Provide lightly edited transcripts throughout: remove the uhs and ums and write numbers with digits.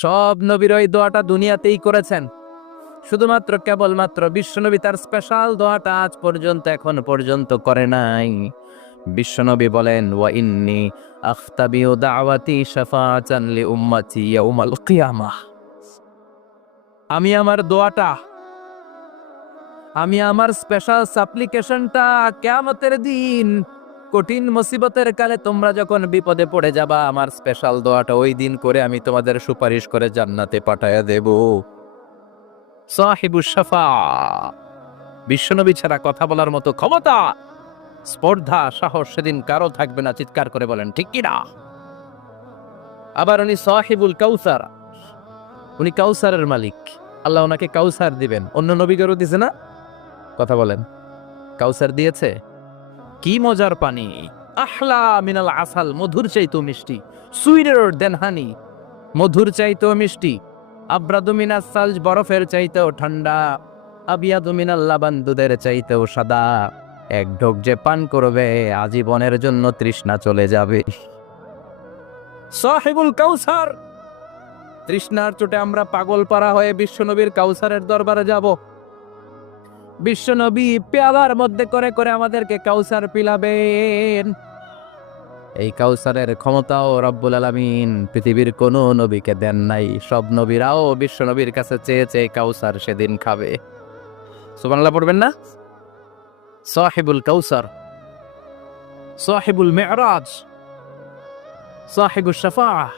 সব নবীর ওই দোয়াটা দুনিয়াতেই করেছেন, শুধুমাত্র কেবলমাত্র বিশ্বনবী তার স্পেশাল দোয়াটা আজ পর্যন্ত এখন পর্যন্ত করে নাই। বিশ্বনবী বলেন, ওয়া ইন্নী আখতাবিউ দাওয়াতি শাফাআতান লি উম্মতি ইয়াউমাল কিয়ামাহ। আমি আমার দোয়াটা, আমি আমার স্পেশাল সাপ্লিকেশনটা কিয়ামতের দিন কঠিন মুসিবতের কালে তোমরা যখন বিপদে পড়ে যাবা, আমার স্পেশাল দোয়াটা ওই দিন করে আমি তোমাদের সুপারিশ করে জান্নাতে পাঠায়া দেব। সাহিবুশ শাফাআহ, বিশ্বনবী ছাড়া কথা বলার মতো ক্ষমতা, স্পর্ধা, সাহস সেদিন কারো থাকবে না। চিৎকার করে বলেন ঠিক কিনা? আবার উনি সাহিবুল কাউসার, উনি কাউসারের মালিক। আল্লাহ ওনাকে কাউসার দিবেন। অন্য নবীদেরও দিছে না? কথা বলেন, কাউসার দিয়েছে। কি মজার পানি, আহলা মিনাল আসাল, মধুর চাইতো মিষ্টি, সুইটার দেন হানি, মধুর চাইতো মিষ্টি, আব্রাদু মিনাস সালজ, বরফের চাইতেও ঠান্ডা, আবিয়াদু মিনাল লাবান, দুধের চাইতেও সাদা। এক ঢোক যে পান করবে আজীবনের জন্য তৃষ্ণা চলে যাবে। সাহিবুল কাউসার, তৃষ্ণার চোটে আমরা পাগল পারা হয়ে বিশ্বনবীর কাউসারের দরবারে যাব। বিশ্বনবী পেয়ালার মধ্যে করে করে আমাদেরকে কাউসার পিলাবেন। এই কাউসারের ক্ষমতাও রব্বুল আলামিন পৃথিবীর কোন নবীকে দেন নাই। সব নবীরাও বিশ্বনবীর কাছে চেয়ে চেয়ে কাউসার সেদিন খাবে। সুবহানাল্লাহ পড়বেন না? সাহিবুল কাউসার, সাহিবুল মিরাজ, সাহিবুশ শাফাআহ,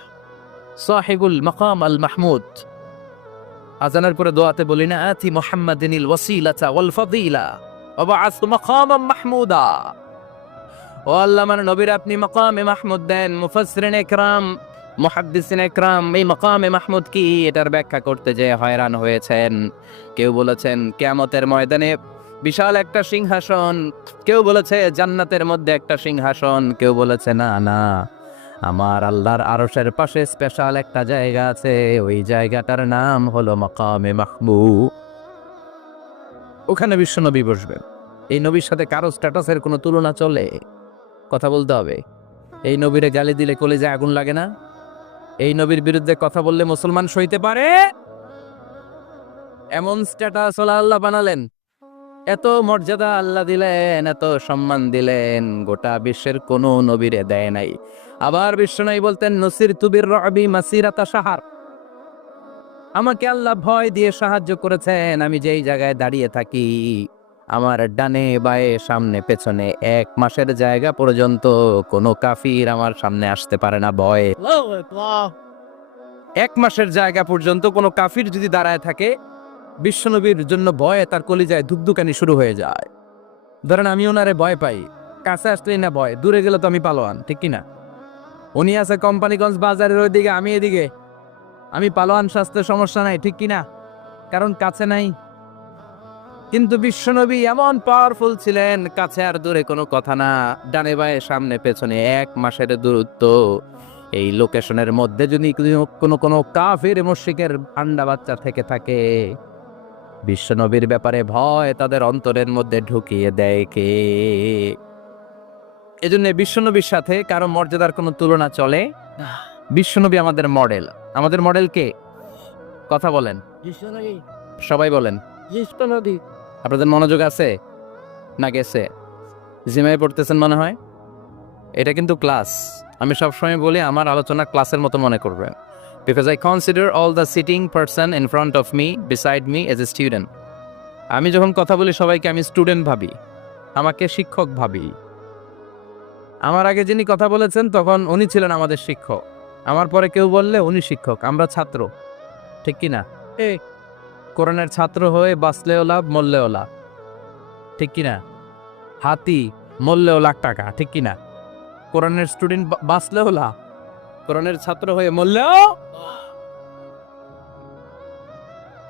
সাহিবুল মাকাম আল মাহমুদ। আজানের পরে দোয়াতে বলি না, আতি মুহাম্মাদিনিল ওয়াসিলাতা ওয়াল ফাদিলা ওয়া বাআসু মাকামান মাহমুদা। ও আল্লাহ, আমার নবীর আপনি মাকামে মাহমুদ দেন। মুফাসসিরিন ইকরাম, মুহাদ্দিসিন ইকরাম এই মাকামে মাহমুদ কি এটার ব্যাখ্যা করতে যে হয়রান হয়েছেন। কেউ বলেছেন কিয়ামতের ময়দানে বিশাল একটা সিংহাসন, কেউ বলেছে জান্নাতের মধ্যে একটা সিংহাসন, কেউ বলেছে না না, আমার আল্লাহর আরশের পাশে স্পেশাল একটা জায়গা আছে, ওই জায়গাটার নাম হলো মাকামে মাহমুদ। ওখানে বিশ্বনবী বসবেন। এই নবীর সাথে কারো স্ট্যাটাসের কোনো তুলনা চলে? কথা বলতে হবে। এই নবীরে গালি দিলে কলিজায় আগুন লাগে না? এই নবীর বিরুদ্ধে কথা বললে মুসলমান সইতে পারে? এমন স্ট্যাটাস আল্লাহ বানালেন, এত মর্যাদা আল্লাহ দিলেন, এত সম্মান দিলেন, গোটা বিশ্বের কোন নবীরে দেয় নাই। আবার বিশ্বনবী বলতেন, নসিরতু বির-রু'বি মাসিরাতা শাহর, আমাকে আল্লাহ ভয় দিয়ে সাহায্য করেছেন। আমি যেই জায়গায় দাঁড়িয়ে থাকি, আমার ডানে বায়ে সামনে পেছনে 1 মাসের জায়গা পর্যন্ত কোনো কাফির আমার সামনে আসতে পারে না ভয়ে। 1 মাসের জায়গা পর্যন্ত কোনো কাফির যদি দাঁড়ায় থাকে, বিশ্বনবীর জন্য ভয়ে তার কলিজায় ধুকধুকানি শুরু হয়ে যায়। ধরেন আমি ওনারে ভয় পাই, কাছে আসলেই না ভয়, দূরে গেলে তো আমি পালোয়ান, ঠিক কিনা? উনি আছে কোম্পানিগঞ্জ বাজারের ওইদিকে, আমি এদিকে, আমি পালোয়ান, স্বাস্থ্যের সমস্যা নাই, ঠিক কিনা? কারণ কাছে নাই। কিন্তু বিশ্বনবী এমন পাওয়ারফুল ছিলেন, কাছে আর দূরে কোনো কথা না, ডানে বায়ে সামনে পেছনে 1 মাসের দূরত্ব। এই লোকেশনের মধ্যে যদি কোনো কাফির মুশরিকের আন্ডা বাচ্চা থেকে থাকে, বিশ্বনবীর ব্যাপারে ভয় তাদের অন্তরের মধ্যে ঢুকিয়ে দেয় কে? এজন্য বিশ্বনবীর সাথে কারো মর্যাদার কোনো তুলনা চলে না। বিশ্বনবী আমাদের মডেল। আমাদের মডেল কে? কথা বলেন, সবাই বলেন। আপনাদের মনোযোগ আছে না গেছে? জিমায় পড়তেছেন মনে হয়। এটা কিন্তু ক্লাস। আমি সবসময় বলি আমার আলোচনা ক্লাসের মতো মনে করবেন। Because I consider all the sitting person in front of me, beside me as a student. আমি যখন কথা বলি সবাইকে আমি স্টুডেন্ট ভাবি, আমাকে শিক্ষক ভাবি। আমার আগে যিনি কথা বলেছেন তখন উনি ছিলেন আমাদের শিক্ষক, আমার পরে কেউ বললে উনি শিক্ষক, আমরা ছাত্র, ঠিক কিনা? কোরআনের ছাত্র হয়ে বাঁচলেও লাভ, মরলেও লাভ, ঠিক কিনা? হাতি মরলেও লাখ টাকা, ঠিক কিনা? কোরআনের স্টুডেন্ট বাঁচলেও লাভ, কোরআনের ছাত্র হয়ে মরলেও।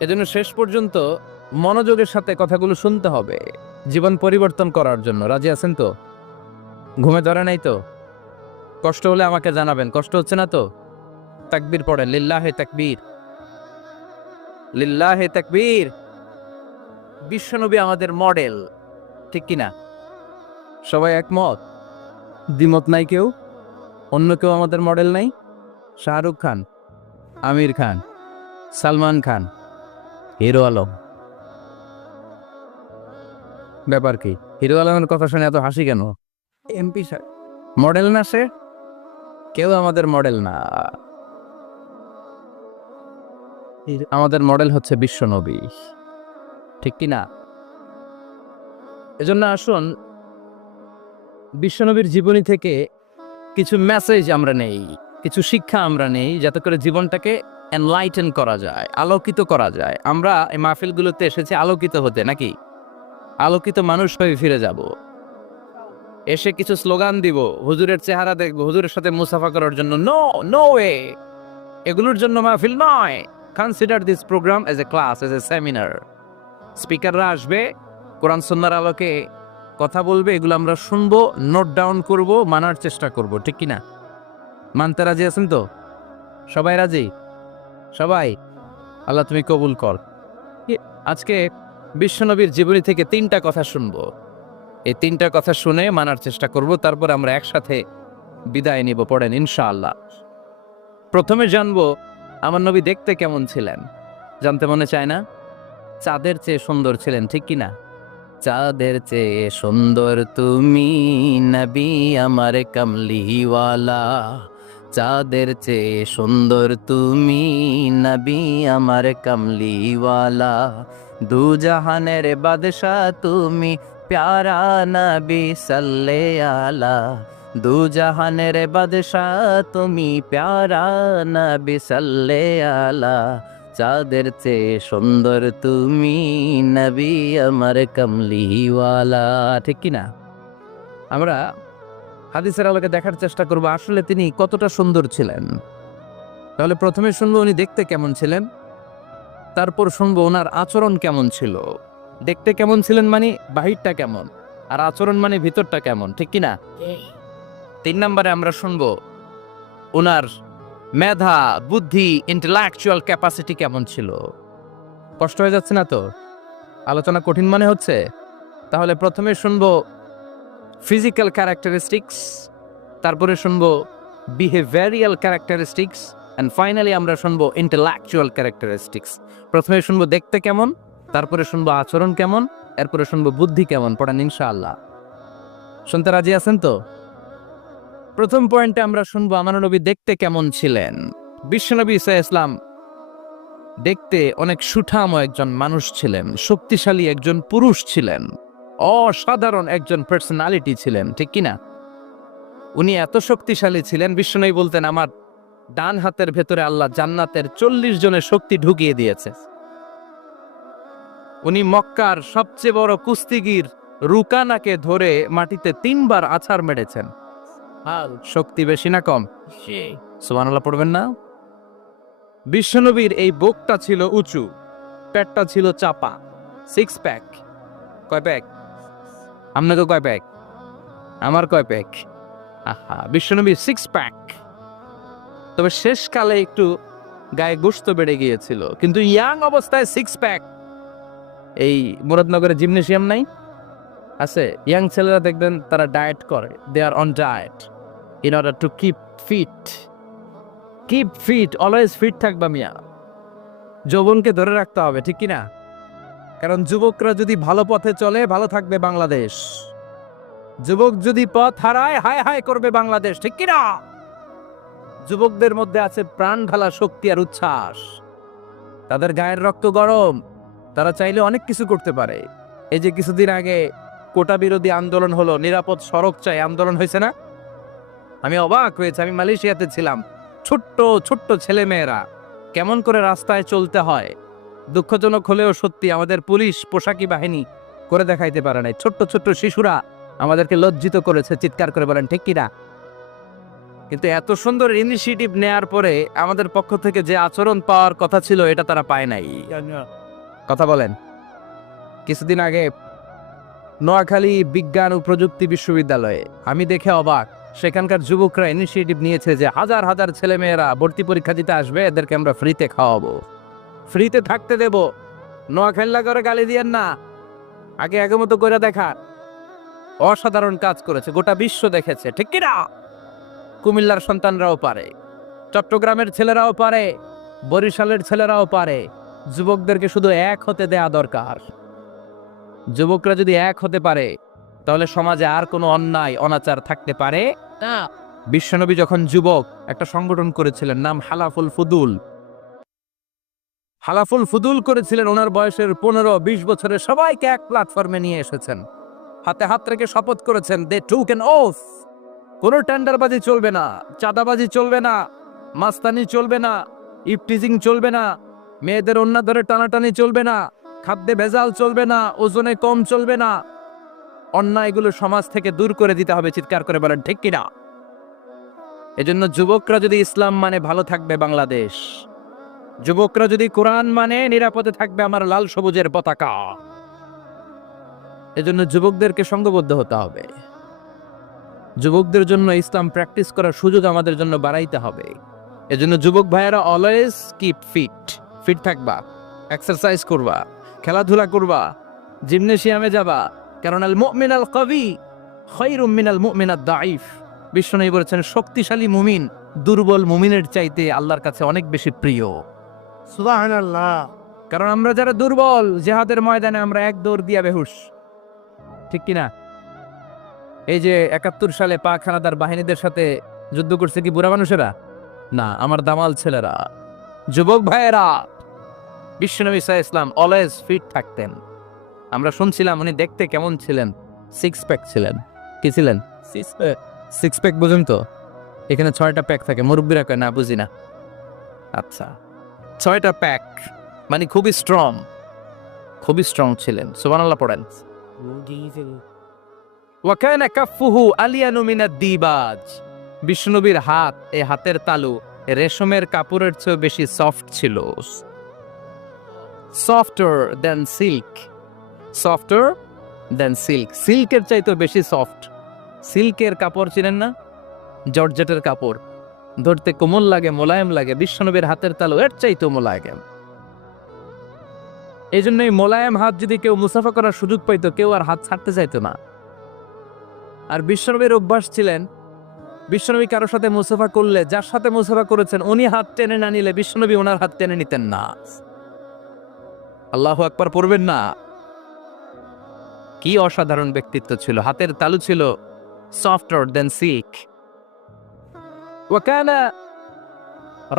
এজন্য শেষ পর্যন্ত মনোযোগের সাথে কথাগুলো শুনতে হবে জীবন পরিবর্তন করার জন্য। রাজি আছেন তো? ঘুমে ধরে নাই তো? কষ্ট হলে আমাকে জানাবেন। কষ্ট হচ্ছে না তো? তাকবীর পড়েন, লিল্লাহে তাকবীর, লিল্লাহে তাকবীর। বিশ্বনবী আমাদের মডেল, ঠিক কিনা? সবাই একমত? দ্বিমত নাই কেউ? অন্য কেউ আমাদের মডেল নাই? শাহরুখ খান আমির খান, সালমান খান, হিরো আলম। ব্যাপার কি? হিরো আলমের কথা শুনে এত হাসি কেন? এমপি স্যার মডেল না, সে কেউ আমাদের মডেল না। আমাদের মডেল হচ্ছে বিশ্বনবী, ঠিক কি না? এজন্য আসুন বিশ্বনবীর জীবনী থেকে কিছু মেসেজ আমরা নেই, কিছু শিক্ষা আমরা নেই, যাতে করে জীবনটাকে এনলাইটেন করা যায়, আলোকিত করা যায়। আমরা এই মাহফিলগুলোতে এসেছি আলোকিত হতে, নাকি আলোকিত মানুষ হয়ে ফিরে যাব। এসে কিছু স্লোগান দিব, হুজুরের চেহারা দেখবো, হুজুরের সাথে মুসাফা করার জন্য, নো নো ওয়ে, এগুলোর জন্য মাহফিল নয়। Consider this programme as a class, as a seminar. স্পিকাররা আসবে, কোরআন সুন্নাহর আলোকে কথা বলবে, এগুলো আমরা শুনবো, নোট ডাউন করব, মানার চেষ্টা করব, ঠিক কি না? মানতে রাজি আছেন তো? সবাই রাজি? সবাই? আল্লাহ তুমি কবুল কর। আজকে বিশ্বনবীর জীবনী থেকে 3টা কথা শুনবো। এই 3টা কথা শুনে মানার চেষ্টা করব, তারপর আমরা একসাথে বিদায় নিব। পড়েন ইনশাআল্লাহ। প্রথমে জানবো আমার নবী দেখতে কেমন ছিলেন। জানতে মনে চায় না? চাঁদের চেয়ে সুন্দর ছিলেন, ঠিক কি না? চাঁদের চেয়ে সুন্দর তুমি নবী আমার কমলিওয়ালা, চাঁদের চেয়ে সুন্দর তুমি নবী আমার কমলিওয়ালা, দু জাহানের বাদশাহ তুমি প্যারা নবী সাল্লে আলা, দু জাহানের বাদশাহ তুমি প্যারা নবী সাল্লে আলা, চাঁদের চেয়ে সুন্দর তুমি নবী আমার কমলিওয়ালা, ঠিক কি না? আমরা হাদিসের আলোকে দেখার চেষ্টা করব আসলে তিনি কতটা সুন্দর ছিলেন। তাহলে প্রথমে শুনবো উনি দেখতে কেমন ছিলেন, তারপর শুনবো ওনার আচরণ কেমন ছিল। দেখতে কেমন ছিলেন মানে বাহিরটা কেমন, আর আচরণ মানে ভিতরটা কেমন, ঠিক কি না? 3 নম্বরে আমরা শুনবো ওনার মেধা, বুদ্ধি, ইন্টেলেকচুয়াল ক্যাপাসিটি কেমন ছিল। কষ্ট হয়ে যাচ্ছে না তো? আলোচনা কঠিন মনে হচ্ছে? তাহলে প্রথমে শুনবো ফিজিক্যাল ক্যারেক্টারিস্টিক্স, তারপরে শুনবো বিহেভিয়ারিয়াল ক্যারেক্টারিস্টিক্স, অ্যান্ড ফাইনালি আমরা শুনবো ইন্টেলেকচুয়াল ক্যারেক্টারিস্টিক্স। প্রথমে শুনবো দেখতে কেমন, তারপরে শুনবো আচরণ কেমন, এরপরে শুনবো বুদ্ধি কেমন। পড়েন ইনশাআল্লাহ। শুনতে রাজি আছেন তো? প্রথম পয়েন্টে আমরা শুনবো আমার নবী দেখতে কেমন ছিলেন। বিশ্বনবী ঈসা ইসলাম দেখতে অনেক সুঠাম একজন মানুষ ছিলেন, শক্তিশালী একজন পুরুষ ছিলেন, অসাধারণ একজন পার্সোনালিটি ছিলেন, ঠিক কিনা? উনি এত শক্তিশালী ছিলেন, বিশ্বনবী বলতেন আমার ডান হাতের ভেতরে আল্লাহ জান্নাতের 40 জনের শক্তি ঢুকিয়ে দিয়েছে। উনি মক্কার সবচেয়ে বড় কুস্তিগির রুকানাকে ধরে মাটিতে 3 বার আছাড় মেরেছেন। শক্তি বেশি না কম? সুবহানাল্লাহ পড়বেন না? বিশ্বনবীর এই বুকটা ছিল উঁচু, পেটটা ছিল চাপা, 6 প্যাক। কয় প্যাক? আপনাকে কয় প্যাক? আমার কয় প্যাক? আহা, বিশ্বনবীর 6 প্যাক। তবে শেষকালে একটু গায়ে গোশত বেড়ে গিয়েছিল, কিন্তু ইয়াং অবস্থায় 6 প্যাক। এই মুরাদনগরে জিমনেশিয়াম নাই? আছে। ইয়াং ছেলেরা দেখবেন তারা ডায়েট করে, they are on diet in order to keep fit. Keep fit, always fit থাকবা মিয়া। যৌবনকে ধরে রাখতে হবে, ঠিক কিনা? কারণ যুবকরা যদি ভালো পথে চলে, ভালো থাকবে বাংলাদেশ। যুবক যদি পথ হারায়, হায় হায় করবে বাংলাদেশ, ঠিক কিনা? যুবকদের মধ্যে আছে প্রাণ ঢালা শক্তি আর উচ্ছ্বাস, তাদের গায়ের রক্ত গরম, তারা চাইলে অনেক কিছু করতে পারে। এই যে কিছুদিন আগে কোটা বিরোধী আন্দোলন হলো, নিরাপদ সড়ক চাই আন্দোলন হয়েছে না? আমি অবাক হয়েছে, আমি মালয়েশিয়াতে ছিলাম, ছোট্ট ছোট্ট ছেলে মেয়েরা কেমন করে রাস্তায় চলতে হয়, দুঃখজনক হলেও সত্যি আমাদের পুলিশ পোশাকি বাহিনী করে দেখাইতে পারে নাই। ছোট্ট ছোট্ট শিশুরা আমাদেরকে লজ্জিত করেছে, চিৎকার করে বলেন, ঠিক কিনা? কিন্তু এত সুন্দর ইনিশিয়েটিভ নেয়ার পরে আমাদের পক্ষ থেকে যে আচরণ পাওয়ার কথা ছিল, এটা তারা পায় নাই। কথা বলেন। কিছুদিন আগে নোয়াখালী বিজ্ঞান ও প্রযুক্তি বিশ্ববিদ্যালয়ে আমি দেখে অবাক, সেখানকার যুবকরা ইনিশিয়েটিভ নিয়েছে যে হাজার হাজার ছেলে মেয়েরা ভর্তি পরীক্ষা দিতে আসবে, এদেরকে আমরা ফ্রিতে খাওয়াবো, ফ্রিতে থাকতে দেব। নোয়াখালী করে গালি দিয়েন না, আগে আগে মতো করে দেখা। অসাধারণ কাজ করেছে, গোটা বিশ্ব দেখেছে, ঠিক কিনা? কুমিল্লার সন্তানরাও পারে, চট্টগ্রামের ছেলেরাও পারে, বরিশালের ছেলেরাও পারে। যুবকদেরকে শুধু এক হতে দেয়া দরকার। যুবকরা যদি এক হতে পারে তাহলে সমাজে আর কোনো অন্যায় অনাচার থাকতে পারে না। বিশ্বনবী যখন যুবক একটা সংগঠন করেছিলেন, নাম হালাফুল ফুদুল। হালাফুল ফুদুল করেছিলেন, ওনার বয়সের 15-20 বছরে সবাইকে এক প্ল্যাটফর্মে নিয়ে এসেছেন, হাতে হাত রেখে শপথ করেছেন, দে টুক অ্যান ওথ, কোনো টেন্ডারবাজি চলবে না, চাঁদাবাজি চলবে না, মাস্তানি চলবে না, ইফটিজিং চলবে না, মেয়েদের ওন্না ধরে টানাটানি চলবে না, খাদ্যে ভেজাল চলবে না, ওজনে কম চলবে না, অন্যায়গুলো সমাজ থেকে দূর করে দিতে হবে। চিৎকার করে বলেন ঠিক কিনা? এজন্য যুবকরা যদি ইসলাম মানে ভালো থাকবে বাংলাদেশ, যুবকরা যদি কোরআন মানে নিরাপদে থাকবে আমার লাল সবুজের পতাকা। এজন্য যুবকদেরকে সংঘবদ্ধ হতে হবে। যুবকদের জন্য ইসলাম প্র্যাকটিস করার সুযোগ আমাদের জন্য বাড়াইতে হবে। এজন্য যুবক ভাইয়েরা অলওয়েজ কিপ ফিট। ফিট থাকবা, এক্সারসাইজ করবা, খেলাধুলা করবা, জিমনেশিয়ামে যাবা। কারণ আল মুমিন আল কবি খায়রুম মিনাল মুমিন আদ দাঈফ। বিশ্বনবী বলেছেন শক্তিশালী মুমিন দুর্বল মুমিনের চাইতে আল্লাহর কাছে অনেক বেশি প্রিয়। সুবহানাল্লাহ। কারণ আমরা যারা দুর্বল, জিহাদের ময়দানে আমরা এক দৌড় দিয়া বেহুশ, ঠিক কিনা? এই যে 71 সালে পাক হানাদার বাহিনীদের সাথে যুদ্ধ করছে কি বুড়া মানুষেরা? না, আমার দামাল ছেলেরা, যুবক ভাইয়েরা। বিশ্বনবী সাল্লাল্লাহু আলাইহি ওয়াসাল্লাম অলওয়েজ ফিট থাকতেন। আমরা শুনছিলাম উনি দেখতে কেমন ছিলেন? 6 প্যাক ছিলেন। কি ছিলেন? 6 প্যাক বুঝুন তো? এখানে 6টা প্যাক থাকে, মুরব্বীরা কয় না বুঝি না। আচ্ছা, 6টা প্যাক মানে খুবই স্ট্রং, খুবই স্ট্রং ছিলেন। সুবহানাল্লাহ পড়েন। ওয়াকানা কাফুহু আলিয়ানু মিনাদ দিবাজ। বিষ্ণুনবীর হাত, এই হাতের তালু রেশমের কাপড়ের চেয়ে বেশি সফট ছিল। Softer than silk, softer than silk, সিল্কের চাইতে বেশি সফট। সিল্কের কাপড় চিনেন না? জর্জেটের কাপড় ধরতে কোমল লাগে, মোলায়েম লাগে। বিশ্বনবীর হাতের তালু এর চাইতে মোলায়েম। এই জন্য এই মোলায়েম হাত যদি কেউ মুসাফা করার সুযোগ পাইতো, কেউ আর হাত ছাড়তে চাইতো না। আর বিশ্বনবীর অভ্যাস ছিলেন, বিশ্বনবী কারো সাথে মুসাফা করলে, যার সাথে মুসাফা করেছেন উনি হাত টেনে না নিলে বিশ্বনবী ওনার হাত টেনে নিতেন না। আল্লাহু আকবার পড়বেন না? কি অসাধারণ ব্যক্তিত্ব ছিল। হাতের তালু ছিল সফটার দেন সিল্ক। ওয়াকানা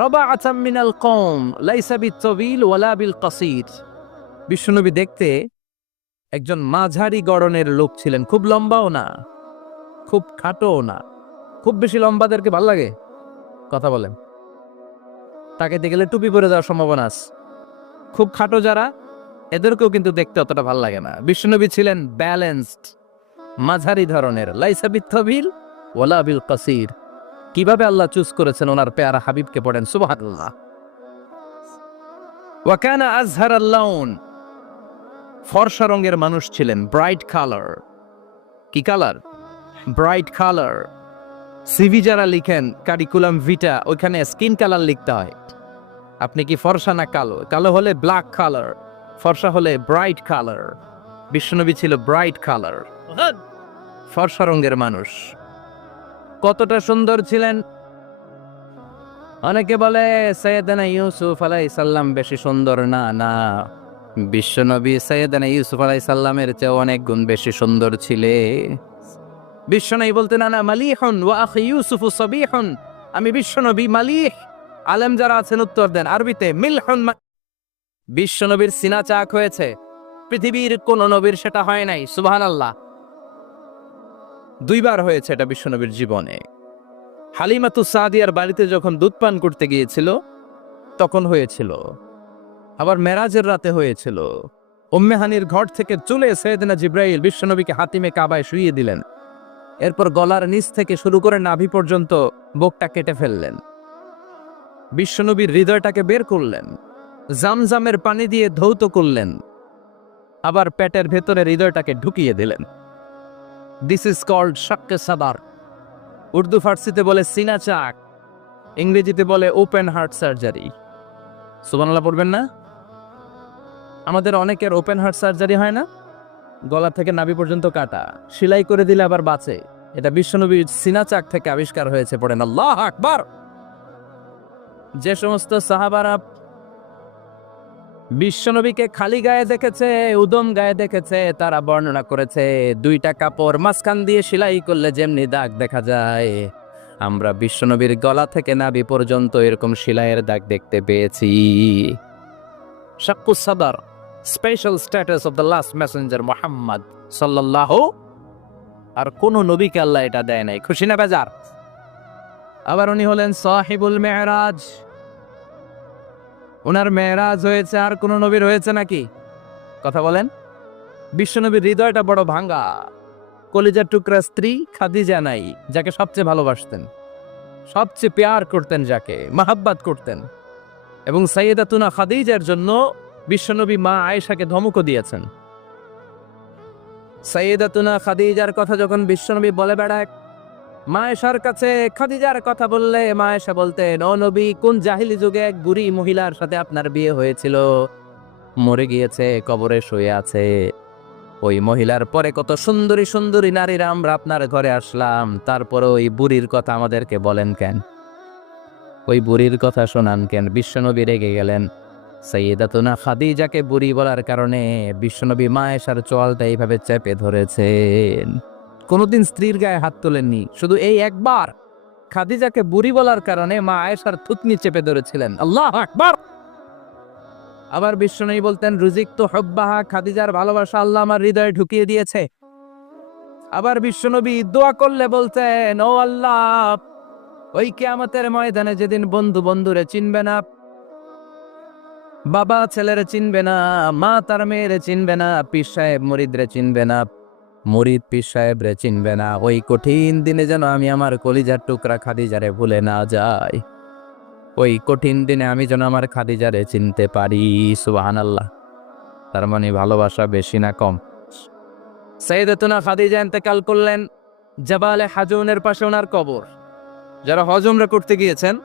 রাবাআতাম মিনাল কওম লাইসা বিত-তাবিল ওয়ালা বিল কাসীর। বিশ্বনবী দেখতে একজন মাঝারি গড়নের লোক ছিলেন, খুব লম্বাও না, খুব খাটোও না। খুব বেশি লম্বাদেরকে ভাল লাগে? কথা বলেন। তাকাইতে গেলে টুপি পরে যাওয়ার সম্ভাবনা আছে। খুব খাটো যারা, এদেরকেও কিন্তু দেখতে অতটা ভাল লাগে না। বিশ্বনবী ছিলেন ব্যালেন্সড, মাঝারি ধরনের। লাইসা বিত-তাবিল ওয়ালা বিল কাসীর। কিভাবে আল্লাহ চুজ করেছেন ওনার পেয়ারা হাবিবকে, পড়েন সুবহানাল্লাহ। ওয়াকানা আযহার আল-লাউন, ফর্সা রঙের মানুষ ছিলেন, ব্রাইট কালার। কি কালার? Bright colour. সিভি যারা লিখেন কারিকুলাম ভিটা, ওইখানে স্কিন কালার লিখতে হয়। আপনি কি ফর্সা না কালো? কালো হলে ব্ল্যাক কালার, ফর্সা হলে ব্রাইট কালার। বিশ্বনবী ছিল ব্রাইট কালার, ফর্সা রঙের মানুষ। কতটা সুন্দর ছিলেন! অনেকে বলে সাইয়েদনা ইউসুফ আলাইহিস সালাম বেশি সুন্দর। না না, বিশ্বনবী সাইয়েদনা ইউসুফ আলাইহিস সালামের চেয়ে অনেক গুণ বেশি সুন্দর ছিলেন। বিশ্বনবী বলতেন আনা মালিহুন ওয়া আখি ইউসুফু সাবিহুন। আমি বিশ্বনবী মালিহ। আলেম যারা আছেন উত্তর দেন আরবিতে মিলহুন। বিশ্বনবীর সিনা চাক হয়েছে, পৃথিবীর কোন নবীর সেটা হয় নাই। সুবহানাল্লাহ। 2 বার হয়েছে এটা বিশ্বনবীর জীবনে। হালিমাতুস সাদিয়ার বাড়িতে যখন দুধ পান করতে গিয়েছিল তখন হয়েছিল, আবার মেরাজের রাতে হয়েছিল। উম্মে হানির ঘর থেকে চলে সাইয়েদনা জিবরাইল বিশ্বনবীকে হাতিমে কাবায় শুইয়ে দিলেন। এরপর গলার নিচ থেকে শুরু করে নাভি পর্যন্ত বুকটা কেটে ফেললেন। বিশ্বনবীর হৃদয়টাকে বের করলেন, জামজামের পানি দিয়ে ধৌত করলেন, আবার পেটের ভেতরে হৃদয়টাকে ঢুকিয়ে দিলেন। দিস ইজ কল্ড শাক্কে সাদার। উর্দু ফার্সিতে বলে সিনা চাক, ইংরেজিতে বলে ওপেন হার্ট সার্জারি। সুবহানাল্লাহ পড়বেন না? আমাদের অনেকের ওপেন হার্ট সার্জারি হয় না, গলা থেকে নাভি পর্যন্ত কাটা, সেলাই করে দিলে আবার বাঁচে। এটা বিশ্বনবীর সিনা চাক থেকে আবিষ্কার হয়েছে। পড়েন আল্লাহু আকবার। যে সমস্ত সাহাবারা বিশ্বনবীকে খালি গায়ে দেখেছে, উদম গায়ে দেখেছে, তারা বর্ণনা করেছে দুইটা কাপড় মাঝখান দিয়ে সেলাই করলে যেমনি দাগ দেখা যায়, আমরা বিশ্বনবীর গলা থেকে নাভি পর্যন্ত এরকম সেলাইয়ের দাগ দেখতে পেয়েছি। শাক্কুস সাদার, special status of the last Messenger Muhammad সাল্লাল্লাহু, আর কোন নবীকে আল্লাহ এটা দেয় নাই। খুশি না বেজার? আবার উনি হলেন সাহিবুল মেরাজ, ওনার মেরাজ হয়েছে, আর কোন নবীর হয়েছে নাকি? কথা বলেন। বিশ্বনবীর হৃদয়টা বড় ভাঙ্গা, কলিজার টুকরা স্ত্রী খাদিজা নাই, যাকে সবচেয়ে ভালোবাসতেন, সবচেয়ে প্যার করতেন, যাকে মাহাব্বাত করতেন। এবং সাইয়েদাতুনা খাদিজার জন্য বিশ্বনবী মা আয়েশাকে ধমকও দিয়েছেন। সাইয়েদাতুনা খাদিজার কথা যখন বিশ্বনবী বলে বেড়ায় মা আয়েশার কাছে, খাদিজার কথা বললে মা আয়েশা বলতেন, ও নবী, কোন জাহিলি যুগে এক বুড়ি মহিলার সাথে আপনার বিয়ে হয়েছিল, মরে গিয়েছে, কবরে শুয়ে আছে। ওই মহিলার পরে কত সুন্দরী সুন্দরী নারীরা আমরা আপনার ঘরে আসলাম, তারপরে ওই বুড়ির কথা আমাদেরকে বলেন কেন? ওই বুড়ির কথা শোনান কেন? বিশ্বনবী রেগে গেলেন। সাইয়েদাতুনা খাদিজাকে বুড়ি বলার কারণে বিশ্বনবী মা আয়েশার চোয়ালটা এইভাবে চেপে ধরেছেন। কোনোদিন স্ত্রীর গায়ে হাত তোলেননি, শুধু এই একবার খাদিজাকে বুড়ি বলার কারণে মা আয়েশার থুতনি চেপে ধরেছিলেন। আল্লাহু আকবার। আবার বিশ্বনবী বলতেন, রুজিক তো হব্বাহা, খাদিজার ভালোবাসা আল্লাহ আমার হৃদয়ে ঢুকিয়ে দিয়েছে। আবার বিশ্বনবী দোয়া করলে বলতেন, ও আল্লাহ, ওই কিয়ামতের ময়দানে যেদিন বন্ধু বন্ধুরে চিনবে না, বাবা ছেলেরে চিনবে না, মা তার মেয়েরে চিনবে না, পীর সাহেব মুরিদরে চিনবে না, মুরিদ পীর সাহেবরে চিনবে না, ওই কঠিন দিনে যেন আমি আমার কলিজার টুকরা খাদিজারে ভুলে না যাই। ওই কঠিন দিনে আমি যেন আমার খাদিজারে চিনতে পারি। সুবহানাল্লাহ। তার মানে ভালোবাসা বেশি না কম? সাইয়েদাতুনা খাদিজা ইন্তেকাল করলেন, জাবালে হাজুনের পাশে ওনার কবর। যারা হজ উমরা করতে গিয়েছেন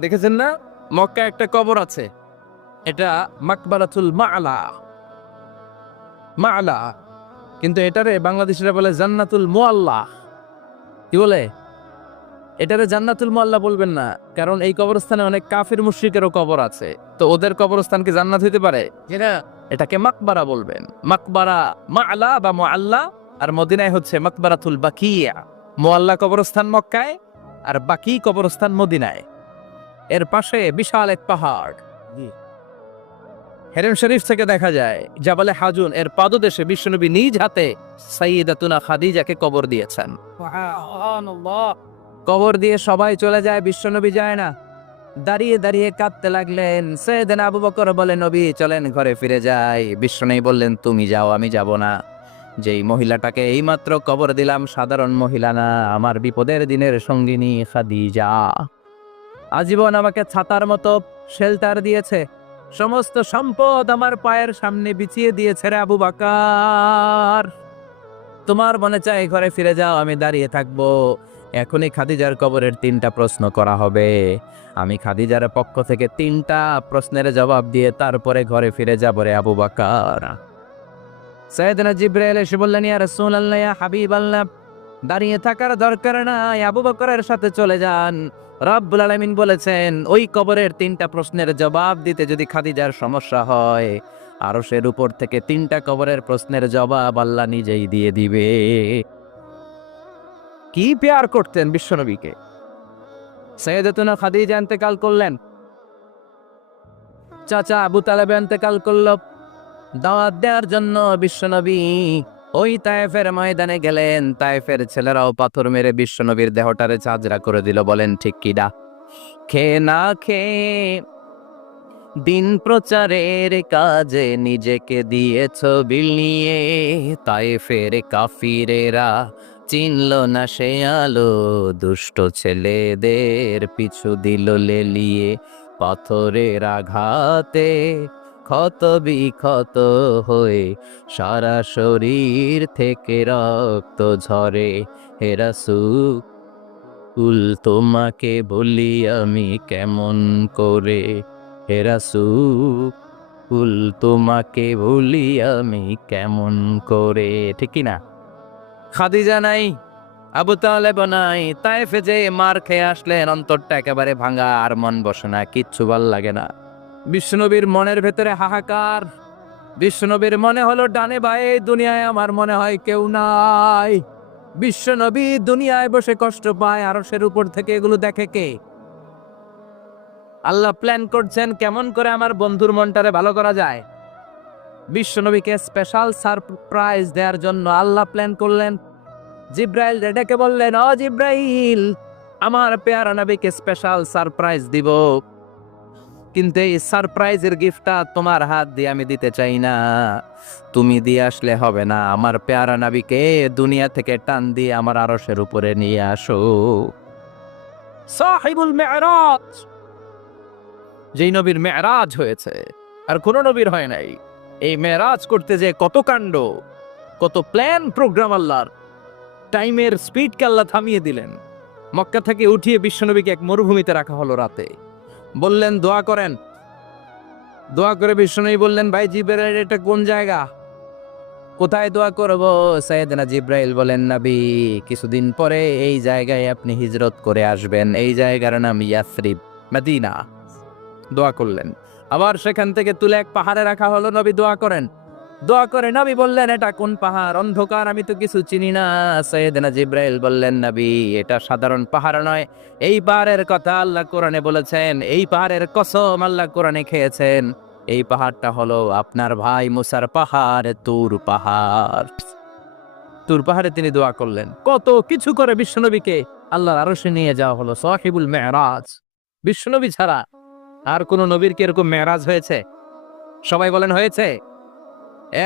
দেখেছেন না, মক্কা একটা কবর আছে, এটা মাকবারাতুল মা'লা, মা'লা, কিন্তু এটারে বাংলাদেশিরা বলে জান্নাতুল মুআল্লা। কি বলে? এটারে জান্নাতুল মুআল্লা বলবেন না, কারণ এই কবরস্থানে অনেক কাফির মুশরিকেরও কবর আছে, তো ওদের কবরস্থান কি জান্নাত হইতে পারে? এটাকে মাকবারা বলবেন। মাকবারা মা'লা বা মুআল্লা, আর মদিনায় হচ্ছে মাকবারাতুল বাকিয়া। মুআল্লা কবরস্থান মক্কায়, আর বাকি কবরস্থান মদিনায়। এর পাশে বিশাল এক পাহাড়, হেরেম শরীফ থেকে দেখা যায় জাবালে হাজুন, এর পাদদেশে বিশ্বনবী নিজ হাতে সাইয়েদাতুনা খাদিজাকে কবর দিয়েছেন। কবর দিয়ে সবাই চলে যায়, বিশ্বনবী যায় না। দাঁড়িয়ে দাঁড়িয়ে কাঁদতে লাগলেন। সাইয়েদনা আবু বকর বলে, নবী চলেন ঘরে ফিরে যাই। বিশ্বনবী বললেন, তুমি যাও, আমি যাব না। যেই মহিলাটাকে এইমাত্র কবর দিলাম সাধারণ মহিলা না, আমার বিপদের দিনের সঙ্গিনী খাদিজা। আজীবন আমাকে ছাতার মতো শেল্টার দিয়েছে, সমস্ত সম্পদ আমার পায়ের সামনে বিছিয়ে দিয়েছে রে আবু বকর। তোমার মনে চাই ঘরে ফিরে যাও, আমি দাঁড়িয়ে থাকবো। এখনই খাদিজার কবরের 3টা প্রশ্ন করা হবে, আমি খাদিজার পক্ষ থেকে 3টা প্রশ্নের জবাব দিয়ে তারপরে ঘরে ফিরে যাব রে আবু বকর। সাইয়েদনা জিবরাইল এসে বললেন, ইয়া রাসূলুল্লাহ, ইয়া হাবিবাল্লাহ, দাঁড়িয়ে থাকার দরকার নাই, আবু বকরের সাথে চলে যান। রব্বুল আলামিন বলেছেন, ওই কবরের 3টা প্রশ্নের জবাব দিতে যদি খাদিজার সমস্যা হয়, আরশের উপর থেকে 3টা কবরের প্রশ্নের জবাব আল্লাহ নিজেই দিয়ে দিবে। কি প্যার করতেন বিশ্বনবীকে। সাইয়েদাতুনা খাদিজা ইন্তেকাল করলেন, চাচা আবু তালেব ইন্তেকাল করল। দাওয়াত দেওয়ার জন্য বিশ্বনবী ওই তায়েফের ময়দানে গেলেন। তায়েফের ছেলেরাও পাথর মেরে বিশ্বনবীর দেহটারে চাজরা করে দিল। বলেন ঠিক কিনা? খেয়ে না খেয়ে দিন প্রচারের কাজে নিজেকে দিয়েছ বিলিয়ে, তায়েফের কাফিরেরা চিনল না সে আলো, দুষ্ট ছেলেদের পিছু দিল লেলিয়ে, পাথরের আঘাতে ক্ষত বিক্ষত হয়ে সারা শরীর থেকে রক্ত ঝরে। হে রাসূল, তোমাকে বলি আমি কেমন করে, হে রাসূল, তোমাকে বলি আমি কেমন করে। ঠিক কি না? খাদিজা নাই, আবু তালেব নাই, তায়েফে যে মার খেয়ে আসলেন, অন্তরটা একেবারে ভাঙা, আর মন বসে না, কিচ্ছু ভাল লাগে না। বিশ্বনবীর মনের ভেতরে হাহাকার। বিশ্বনবীর মনে হলো ডানে বায়ে দুনিয়ায় আমার মনে হয় কেউ নাই। বিশ্বনবী দুনিয়ায় বসে কষ্ট পায়, আরশের উপর থেকে এগুলো দেখে কে? আল্লাহ প্ল্যান করছেন কেমন করে আমার বন্ধুর মনটারে ভালো করা যায়। বিশ্বনবীকে স্পেশাল সারপ্রাইজ দেওয়ার জন্য আল্লাহ প্ল্যান করলেন। জিব্রাইল ডেকে বললেন, ও জিব্রাইল, আমার পেয়ারা নবীকে স্পেশাল সারপ্রাইজ দিব, কিন্তু এই সারপ্রাইজের গিফটটা তোমার হাত দিয়ে আমি দিতে চাই না, তুমি দিয়ে আসলে হবে না। আমার পেয়ারা নবীকে দুনিয়া থেকে টান দিয়ে আমার আরশের উপরে নিয়ে আসো। সাহিবুল মেরাজ, যেই নবীর মেরাজ হয়েছে আর কোন নবীর হয় নাই। এই মেরাজ করতে যে কত কাণ্ড, কত প্ল্যান প্রোগ্রাম আল্লাহর। টাইমের স্পিডকে আল্লাহ থামিয়ে দিলেন। মক্কা থেকে উঠিয়ে বিশ্বনবীকে এক মরুভূমিতে রাখা হলো রাতে। বললেন দোয়া করেন। দোয়া করে বিশ্বনবী বললেন, ভাই জিব্রাইল, এটা কোন জায়গা, কোথায় দোয়া করব? সাইয়েদনা জিব্রাইল বলেন, নবী, কিছুদিন পরে এই জায়গায় আপনি হিজরত করে আসবেন, এই জায়গার নাম ইয়াসরিব, মদিনা। দোয়া করলেন। আবার সেখান থেকে তুলে এক পাহাড়ে রাখা হলো, নবী দোয়া করেন। দোয়া করে নবী বললেন, এটা কোন পাহাড়, অন্ধকার, আমি তো কিছু চিনি না। সাইয়েদনা জিব্রাইল বললেন, নবী, এটা সাধারণ পাহাড় নয়, এই পাহাড়ের কথা আল্লাহ কোরআনে বলেছেন, এই পাহাড়ের কসম আল্লাহ কোরআনে খেয়েছেন। এই পাহাড়টা হলো আপনার ভাই মুসার পাহাড়, তুর পাহাড়। তুর পাহাড়ে তিনি দোয়া করলেন। কত কিছু করে বিশ্বনবীকে আল্লাহর আরশে নিয়ে যাওয়া হলো। সাহিবুল মেরাজ। বিশ্বনবী ছাড়া আর কোন নবীর কি এরকম মেরাজ হয়েছে? সবাই বলেন হয়েছে।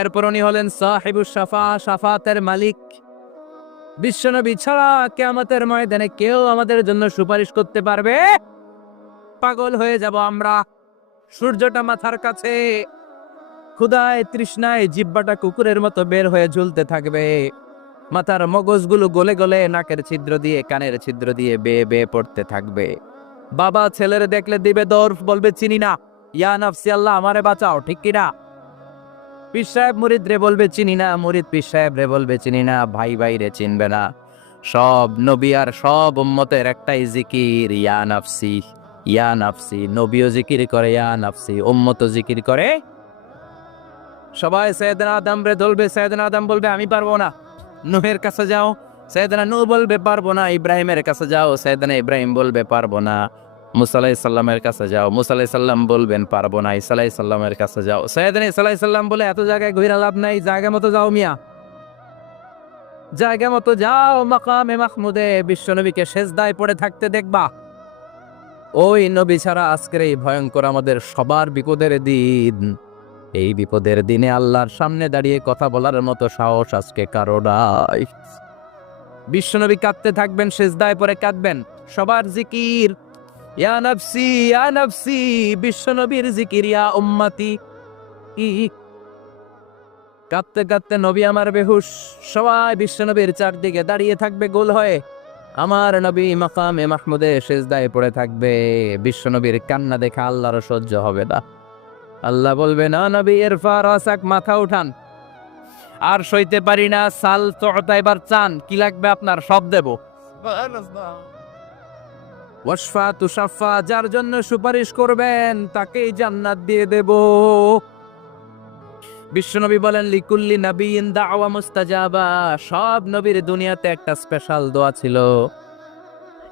এরপর উনি হলেন সাহিবুস শাফা, শাফাতের মালিক। বিশ্বনবী ছাড়া কিয়ামতের ময়দানে কেউ আমাদের জন্য সুপারিশ করতে পারবে? পাগল হয়ে যাব আমরা। সূর্যটা মাথার কাছে, ক্ষুধায় তৃষ্ণায় জিহ্বাটা কুকুরের মতো বের হয়ে ঝুলতে থাকবে। মাথার মগজগুলো গলে গলে নাকের ছিদ্র দিয়ে কানের ছিদ্র দিয়ে বেয়ে বেয়ে পড়তে থাকবে। বাবা ছেলের দেখলে দিবে দৌড়, বলবে চিনি না, ইয়া নাফসি, আল্লাহ আমারে বাঁচাও, ঠিক কিনা? পীর সাহেব মুরিদ রে বলবে চিনি না, মুরিদ পীর সাহেব রে বলবে চিনি না, ভাই ভাই রে চিনবে না। সব নবী আর সব উম্মতের একটাই জিকির, ইয়া নাফসি, ইয়া নাফসি। নবীও জিকির করে ইয়া নাফসি, উম্মতও জিকির করে। সবাই সাইয়েদনা আদম রে ধরবে, সাইয়েদনা আদম বলবে আমি পারবো না। নূহের কাছে যাও, সাইয়েদনা নূহ বলবে পারবো না। ইব্রাহিমের কাছে যাও, সাইয়েদনা ইব্রাহিম বলবে পারবো না। মুসা আলাইহিস সালামের কাছে যাও, মুসা আলাইহিস সালাম বলবেন পারবো না। ঈসা আলাইহিস সালামের কাছে যাও, সাইয়েদনা ঈসা আলাইহিস সালাম বলে এত জায়গায় ঘুরে লাভ নাই, জায়গা মতো যাও মিয়া, জায়গা মতো যাও। মাকামে মাহমুদে বিশ্বনবীকে সেজদায় পড়ে থাকতে দেখবা। ওই নবী ছাড়া আজকের এই ভয়ঙ্কর আমাদের সবার বিপদের দিন। এই বিপদের দিনে আল্লাহর সামনে দাঁড়িয়ে কথা বলার মতো সাহস আজকে কারো নাই। বিশ্বনবী কাঁদতে থাকবেন, সেজদায় পড়ে কাঁদবেন। সবার জিকির ইয়া নাফসি, ইয়া নাফসি। বিশ্বনবীর জিকির ইয়া উম্মতি। কাঁদতে কাঁদতে নবী আমার বেহুশ। সবাই বিশ্বনবীর চারদিকে দাঁড়িয়ে থাকবে গোল হয়ে। আমার নবী মাকামে মাহমুদে সেজদায় পড়ে থাকবে। বিশ্বনবীর কান্না দেখে আল্লাহর সহ্য হবে না। আল্লাহ বলবে, না নবী, ইরফা রাসাক, মাথা উঠান, আর সইতে পারি না। সাল তোতা, এবার চান, কি লাগবে আপনার, সব দেব। ওয়াশফা তুশাফা, যার জন্য সুপারিশ করবেন তাকেই জান্নাত দিয়ে দেব। বিশ্বনবী বলেন, লিকুল্লি নবিয়্যিন দাওয়া মুস্তাজাবা। সব নবীর দুনিয়াতে একটা স্পেশাল দোয়া ছিল,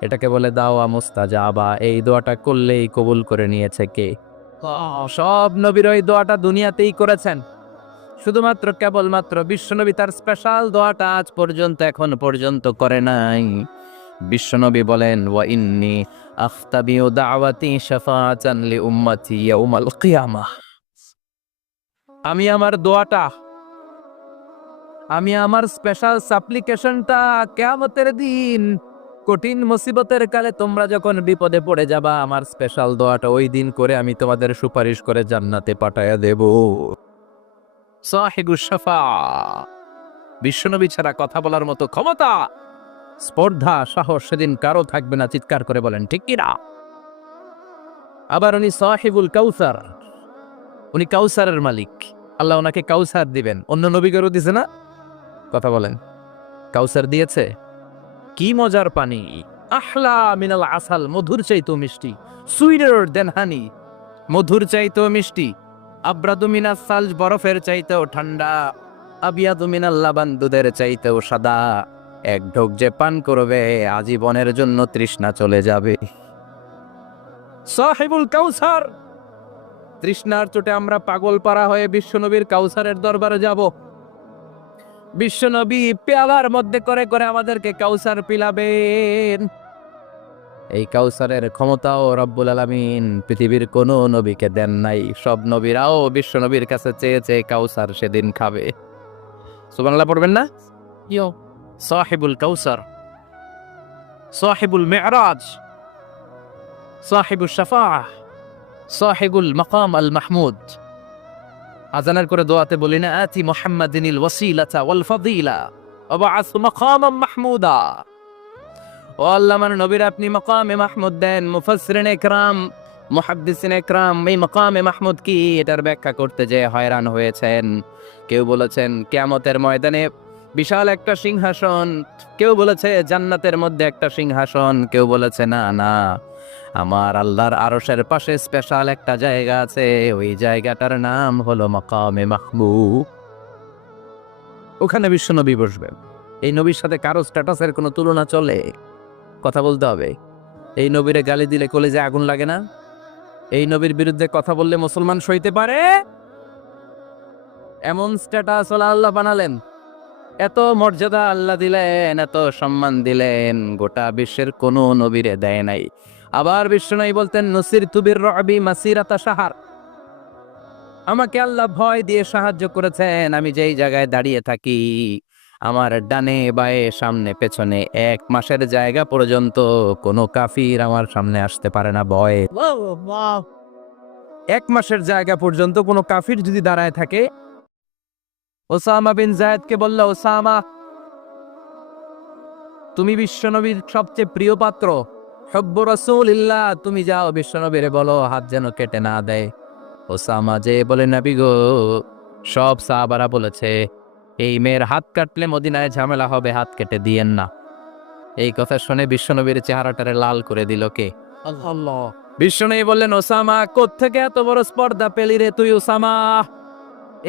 এটাকে বলে দাওয়া মুস্তাজাবা। এই দোয়াটা করলেই কবুল করে নিয়েছে কে? সব নবীর ওই দোয়াটা দুনিয়াতেই করেছেন। শুধুমাত্র কেবলমাত্র বিশ্বনবী তার স্পেশাল দোয়াটা আজ পর্যন্ত, এখন পর্যন্ত করে নাই। বিশ্বনবী বলেন, ওয়া ইন্নী আখতাবিউ দাওয়াতি শাফাআতান লি উম্মতি ইয়াউমাল কিয়ামাহ। আমি আমার দোয়াটা, আমি আমার স্পেশাল সাপ্লিকেশনটা কিয়ামতের দিন, কঠিন মুসিবতের কালে তোমরা যখন বিপদে পড়ে যাবা, আমার স্পেশাল দোয়াটা ওই দিন করে আমি তোমাদের সুপারিশ করে জান্নাতে পাঠায়া দেব। সাহিবুস শাফা। বিশ্বনবী ছাড়া কথা বলার মতো ক্ষমতা, স্পর্ধা, সাহস সেদিন কারো থাকবে না। চিৎকার করে বলেন ঠিক কিনা? আবার উনি সাহিবুল কাউসার, উনি কাউসারের মালিক। আল্লাহ ওনাকে কাউসার দিবেন। অন্য নবীগরও দিছে না? কথা বলেন, কাউসার দিয়েছে। কি মজার পানি, আহলা মিনাল আসাল, মধুর চাইতো মিষ্টি, সুইটার দেন হানি। মধুর চাইতেও মিষ্টি, আব্রাদু মিনাস সালজ বরফের চাইতেও ঠান্ডা, আবিয়াদু মিনাল লাবান দুধের চাইতেও সাদা। এক ঢোক যে পান করবে আজীবনের জন্য তৃষ্ণা চলে যাবে। সাহিবুল কাউসার, তৃষ্ণার চোটে আমরা পাগল পারা হয়ে বিশ্বনবীর কাউসারের দরবারে যাব। বিশ্বনবী পেয়ালার মধ্যে করে করে আমাদেরকে কাউসার পিলাবেন। এই কাউসারের ক্ষমতাও রব্বুল আলামিন পৃথিবীর কোনো নবীকে দেন নাই। সব নবীরাও বিশ্বনবীর কাছে চেয়েছে কাউসার সেদিন খাবে। সুবহানাল্লাহ পড়বেন না? ইয়ো সাহিবুল কাউসার, সাহিবুল মিরাজ, সাহিবুল শাফাআহ, সাহিবুল মাকাম আল মাহমুদ। আজানের করে দোয়াতে বলি না, আতি মুহাম্মাদিনিল ওয়াসিলাতা ওয়াল ফাদিলা ওয়া বা'আস মাকামাম মাহমুদা। ও আল্লাহ, আমার নবীর আপনি মাকামে মাহমুদ দেন। মুফাসসিরিন ইকরাম, মুহাদ্দিসিন ইকরাম এই মাকামে মাহমুদ কি এটার ব্যাখ্যা করতে যে হয়রান হয়েছেন। কেউ বলেছেন কিয়ামতের ময়দানে বিশাল একটা সিংহাসন, কেউ বলেছে জান্নাতের মধ্যে একটা সিংহাসন, কেউ বলেছে না না, আমার আল্লাহর আরশের পাশে স্পেশাল একটা জায়গা আছে, ওই জায়গাটার নাম হলো মাকামে মাহমুদ। ওখানে বিশ্বনবী বসবেন। এই নবীর সাথে কারো স্ট্যাটাসের কোনো তুলনা চলে? কথা বলতে হবে। এই নবীরে গালি দিলে কলেজে আগুন লাগে না? এই নবীর বিরুদ্ধে কথা বললে মুসলমান সইতে পারে? এমন স্ট্যাটাস হলো আল্লাহ বানালেন, এত মর্যাদা আল্লাহ দিলেন, এত সম্মান দিলেন, গোটা বিশ্বের কোনো নবীরে দেয় নাই। আবার বিশ্বনবী বলতেন, নসির তুবির রবি মাসিরাতা শাহর, আমাকে আল্লাহ ভয় দিয়ে সাহায্য করেছেন। আমি যেই জায়গায় দাঁড়িয়ে থাকি, আমার ডানে বায়ে সামনে পেছনে 1 মাসের জায়গা পর্যন্ত কোনো কাফির আমার সামনে আসতে পারে না ভয়ে। 1 মাসের জায়গা পর্যন্ত কোনো কাফির যদি দাঁড়ায় থাকে, ওসামা বিন যায়েদকে বলল, ওসামা তুমি বিশ্বনবীর সবচেয়ে প্রিয় পাত্র, হুব্বু রাসূলিল্লাহ, তুমি যাও বিশ্বনবীর বলো হাত যেন কেটে না দেয়। ওসামা যে বলে, নবী গো, সব সাহাবারা বলেছে এই মেয়ের হাত কাটলে মদিনায় ঝামেলা হবে, হাত কেটে দিয়েন না। এই কথা শুনে বিশ্বনবীর চেহারাটারে লাল করে দিল কে? আল্লাহ। বিশ্বনবী বললেন, ওসামা কোত্থেকে এত বড় স্পর্ধা পেলি রে তুই ওসামা?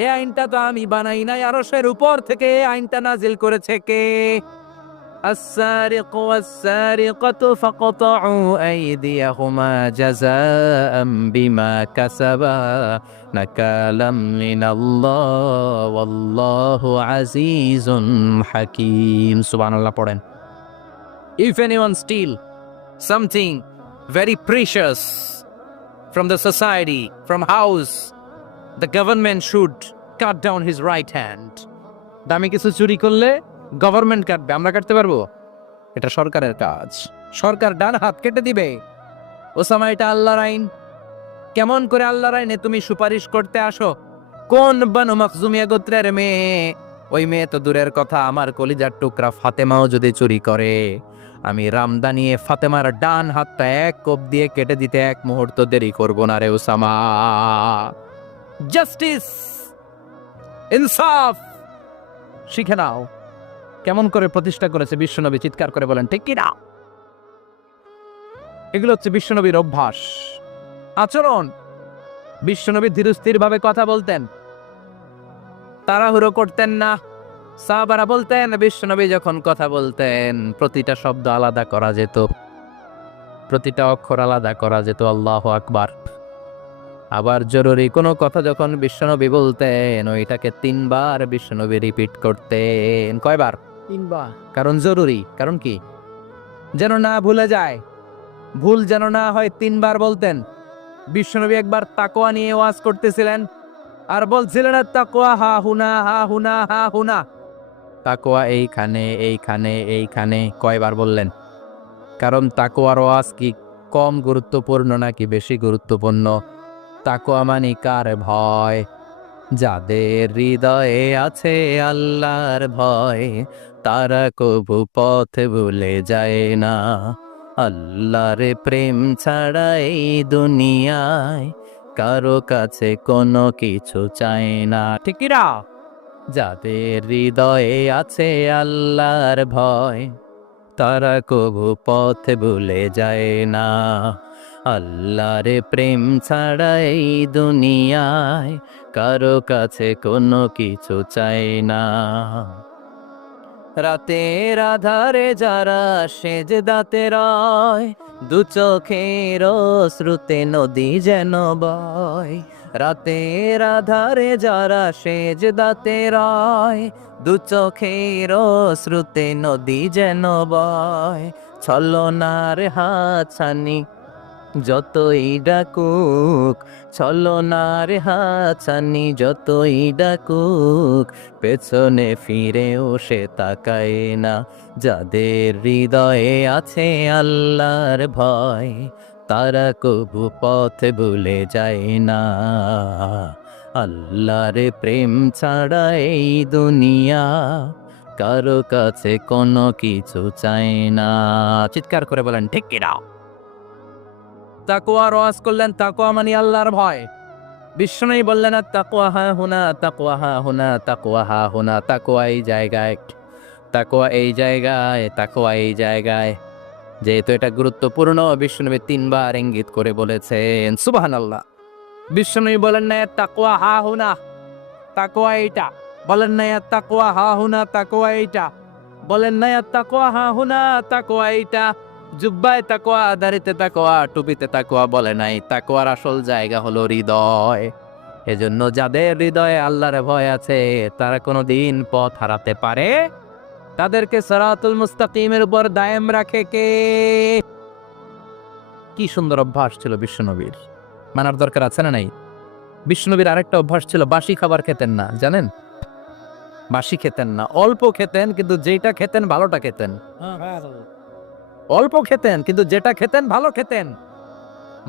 এই আইনটা তো আমি বানাই নাই, আরশের উপর থেকে এই আইনটা নাজিল করেছে কে? السارق والسارقة فاقطعوا أيديهما جزاء بما كسبا نكالا من الله والله عزيز حكيم. Subhanallah পড়েন। If anyone steal something very precious from the society, from house, the government should cut down his right hand. দামি কিছু চুরি করলে গভর্নমেন্ট কাটবে, আমরা কাটতে পারবো? এটা সরকারের কাজ, সরকার ডান হাত কেটে দিবে। ওসামা, এটা আল্লাহর আইন। কেমন করে আল্লাহর আইনে তুমি সুপারিশ করতে আসো? কোন বানু মাখজুমিয়া গোত্রের মেয়ে? ওই মেয়ে তো দূরের কথা, আমার কলিজার টুকরা ফাতেমাও যদি চুরি করে, আমি রামদা নিয়ে ফাতেমার ডান হাতটা 1 কোপ দিয়ে কেটে দিতে 1 মুহূর্ত দেরি করব না রে ওসামা। জাস্টিস, ইনসাফ শিখে নাও। কেমন করে প্রতিষ্ঠা করেছে বিশ্বনবী, চিৎকার করে বলেন ঠিক কি না? এগুলো হচ্ছে বিশ্বনবীর অভ্যাস, আচরণ। বিশ্বনবী ধীরস্থির ভাবে কথা বলতেন, তাড়াহুড়ো করতেন না। সাহাবারা বলতেন, বিশ্বনবী যখন কথা বলতেন প্রতিটা শব্দ আলাদা করা যেত, প্রতিটা অক্ষর আলাদা করা যেত। আল্লাহু আকবার। আবার জরুরি কোনো কথা যখন বিশ্বনবী বলতেন, ওইটাকে 3 বার বিশ্বনবী রিপিট করতেন। কয়বার? 3 বার। কারণ জরুরি। কারণ কি? যেন না ভুলে যায়, ভুল যেন না হয়, 3 বার বলতেন। বিশ্বনবী একবার তাকওয়া নিয়ে ওয়াজ করতেছিলেন, আর বলছিলেন, তাকওয়া হা হুনা হা হুনা হা হুনা, তাকওয়া এইখানে এইখানে এইখানে। কয়বার বললেন? কারণ তাকওয়ার ওয়াজ কি কম গুরুত্বপূর্ণ নাকি বেশি গুরুত্বপূর্ণ? তাকওয়া মানে কার ভয়? যাদের হৃদয়ে আছে আল্লাহর ভয়, তারা কবু পথ ভুলে যায় না। আল্লাহর প্রেম ছাড়া এই দুনিয়ায় কারো কাছে কোনো কিছু চায় না। ঠিক কি না? যাদের হৃদয়ে আছে আল্লাহর ভয়, তারা কবু পথ ভুলে যায় না। আল্লাহর প্রেম ছাড়া এই দুনিয়ায় কারো কাছে কোনো কিছু চাই না। রাতের আধারে যারা সেজদাতে রয়, দু চোখের শ্রুতে নদী যেন বয়। রাতের আধারে যারা সেজদাতে রয়, দু চোখের শ্রুতে নদী যেন বয়। ছলনার হাতছানি যতই ডাকুক, ছলনার হাতছানি যতই ডাকুক, পেছনে ফিরেও সে তাকায় না। যাদের হৃদয়ে আছে আল্লাহর ভয়, তারা কবু পথ ভুলে যায় না। আল্লাহর প্রেম ছাড়া এই দুনিয়া কারো কাছে কোনো কিছু চায় না। চিৎকার করে বলেন ঠিক কিনা? তাকওয়া রওয়াজ করলেন, তাকওয়া মানে আল্লাহর ভয়। বিষ্ণুই বললেন তাকওয়া হা হুনা, তাকওয়া হা হুনা, তাকওয়া হা হুনা। তাকওয়া এই জায়গায়, তাকওয়া এই জায়গায়, তাকওয়া এই জায়গায়। যেহেতু এটা গুরুত্বপূর্ণ, বিষ্ণুনবী 3 বার ইঙ্গিত করে বলেছেন। সুবহানাল্লাহ। বিষ্ণুই বলেন না তাকওয়া হা হুনা, তাকওয়া এইটা। বলেন না তাকওয়া হা হুনা, তাকওয়া এইটা। বলেন না তাকওয়া হা হুনা, তাকওয়া এইটা। জুব্বায় তাকওয়া, দাড়িতে তাকওয়া, টুপিতে তাকওয়া বলে নাই। তাকওয়ার আসল জায়গা হলো হৃদয়। এজন্য যাদের হৃদয়ে আল্লাহর ভয় আছে, তারা কোনোদিন পথ হারাতে পারে। তাদেরকে সিরাতুল মুস্তাকিমের উপর দায়েম রাখে কে? কি সুন্দর অভ্যাস ছিল বিশ্বনবীর, মানার দরকার আছে না নাই? বিশ্বনবীর আরেকটা অভ্যাস ছিল, বাসি খাবার খেতেন না, জানেন? বাসি খেতেন না, অল্প খেতেন, কিন্তু যেটা খেতেন ভালোটা খেতেন। অল্প খেতেন কিন্তু যেটা খেতেন ভালো খেতেন।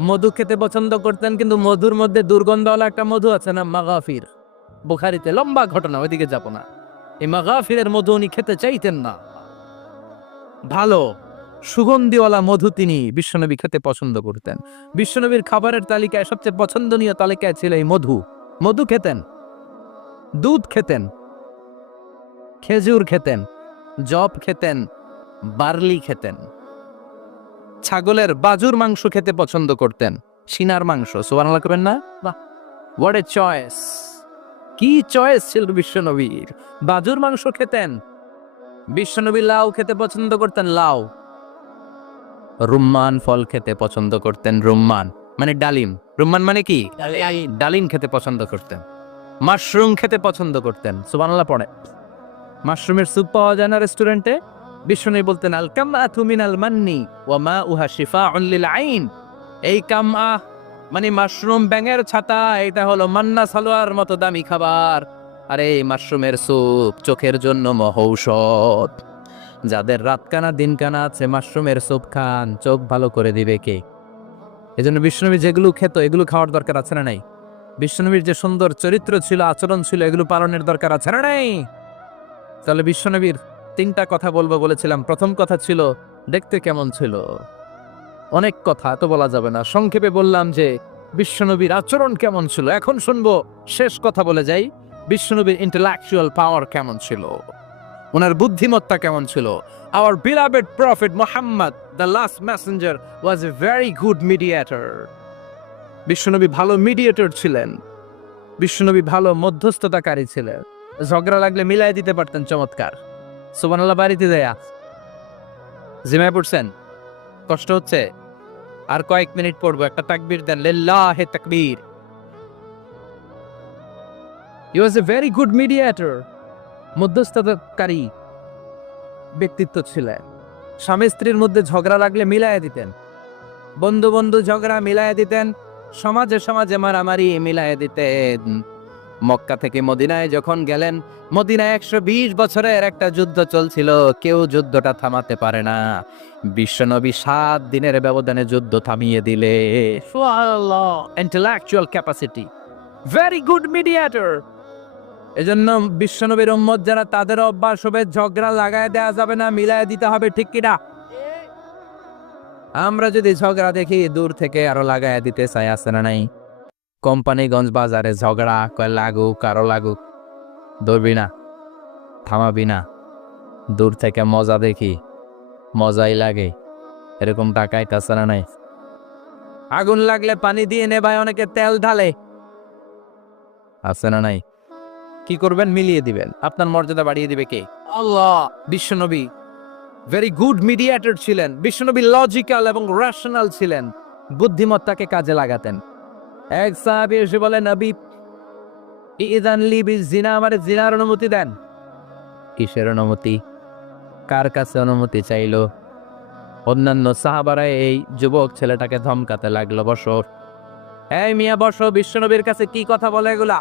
মধু খেতে পছন্দ করতেন, কিন্তু মধুর মধ্যে দুর্গন্ধওয়ালা একটা মধু আছে না, মাগাফির। বুখারীতে লম্বা ঘটনা, ওইদিকে যাব না। এই মাগাফিরের মধু উনি খেতে চাইতেন না। ভালো সুগন্ধিওয়ালা মধু তিনি বিশ্বনবী খেতে পছন্দ করতেন। বিশ্বনবীর খাবারের তালিকায় সবচেয়ে পছন্দনীয় তালিকায় ছিল এই মধু। মধু খেতেন, দুধ খেতেন, খেজুর খেতেন, জব খেতেন, বার্লি খেতেন, ছাগলের বাজুর মাংস খেতে পছন্দ করতেন, সিনার মাংস। সুবহানাল্লাহ করবেন না? বাহ, হোয়াট এ চয়েস! কি চয়েস ছিল বিশ্বনবীর! বাজুর মাংস খেতেন। বিশ্বনবী লাউ খেতে পছন্দ করতেন, লাউ। রুম্মান ফল খেতে পছন্দ করতেন, রুম্মান মানে ডালিম। রুম্মান মানে কি? ডালিম খেতে পছন্দ করতেন। মাশরুম খেতে পছন্দ করতেন। সুবহানাল্লাহ পড়ে। মাশরুমের স্যুপ পাওয়া যায় না রেস্টুরেন্টে? বিষ্ণু বলতেন আল কামআতু মিনাল মান্নি ওয়া মাউহা শিফাউন লিল আইন। এই কামআ মানে মাশরুম, ব্যাঙের ছাতা, এটা হলো মান্না সালোয়ার মতো দামি খাবার। আর এই মাশরুমের স্যুপ চোখের জন্য মহৌষধ। যাদের রাতকানা দিনকানা আছে, মাশরুমের স্যুপ খান, চোখ ভালো করে দিবে কে? এজন্য বিষ্ণুনবী যেগুলো খেত, এগুলো খাওয়ার দরকার আছে না নাই? বিষ্ণুনবীর যে সুন্দর চরিত্র ছিল, আচরণ ছিল, এগুলো পালনের দরকার আছে না নাই? তাহলে বিশ্বনবীর 3টা কথা বলবো বলেছিলাম। প্রথম কথা ছিল দেখতে কেমন ছিল। অনেক কথা তো বলা যাবে না, সংক্ষেপে বললাম যে বিশ্বনবীর আচরণ কেমন ছিল। এখন শুনবো, শেষ কথা বলে যাই, বিশ্বনবীর ইন্টেলেকচুয়াল পাওয়ার কেমন ছিল, ওনার বুদ্ধিমত্তা কেমন ছিল। Our beloved prophet Muhammad, the last messenger, was a very good mediator. বিশ্বনবী ভালো মিডিয়েটর ছিলেন। বিশ্বনবী ভালো মধ্যস্থতাকারী ছিলেন। ঝগড়া লাগলে মিলাই দিতে পারতেন চমৎকার। সুবহানাল্লাহ। বাড়িতে দেয়া জিমায় পড়ছেন? কষ্ট হচ্ছে? আর কয়েক মিনিট পড়বো, একটা তাকবীর দেন, লিল্লাহি তাকবীর। He was a very good mediator. মধ্যস্থতাকারী ব্যক্তিত্ব ছিলেন। স্বামী স্ত্রীর মধ্যে ঝগড়া লাগলে মিলাইয়া দিতেন। বন্ধু বন্ধু ঝগড়া মিলাইয়া দিতেন। সমাজে সমাজে মারামারি মিলাইয়া দিতেন। মক্কা থেকে মদিনায় যখন গেলেন, মদিনায় 120 বছরের একটা যুদ্ধ চলছিল, কেউ যুদ্ধটা থামাতে পারে না। বিশ্বনবী 7 দিনের ব্যবধানে যুদ্ধ থামিয়ে দিলে। সুবহানাল্লাহ। Intellectual capacity, very good mediator. এজন্য বিশ্বনবীর উম্মত যারা, তাদের অভ্যাস হবে ঝগড়া লাগায় দেওয়া যাবে না, মিলায় দিতে হবে, ঠিক কিনা? আমরা যদি ঝগড়া দেখি দূর থেকে আরো লাগায় দিতে চাই, আছে না নাই? কোম্পানিগঞ্জ বাজারে ঝগড়া, কয় লাগুক আরো লাগুক, ধরবি না, থামাবি না। দূর থেকে মজা দেখি, মজাই লাগে, এরকম টাকায় আছে না নাই? আগুন লাগলে পানি দিয়ে নেভায়, অনেকে তেল ঢালে, আছে না নাই? কি করবেন? মিলিয়ে দিবেন। আপনার মর্যাদা বাড়িয়ে দিবে কে? আল্লাহ। বিশ্বনবী ভেরি গুড মিডিয়েটর ছিলেন। বিশ্বনবী লজিক্যাল এবং রেশনাল ছিলেন, বুদ্ধিমত্তাকে কাজে লাগাতেন। এক সাহাবী এসে বলে, নবী ইযান লি বিজিনা, আমারে জিনার অনুমতি দেন। কিসের অনুমতি? কার কাছে অনুমতি চাইলো? অন্যান্য সাহাবারা এই যুবক ছেলেটাকে ধমকাতে লাগলো, বসো, এই মিয়া বসো, বিশ্বনবীর কাছে কি কথা বলে এগুলা?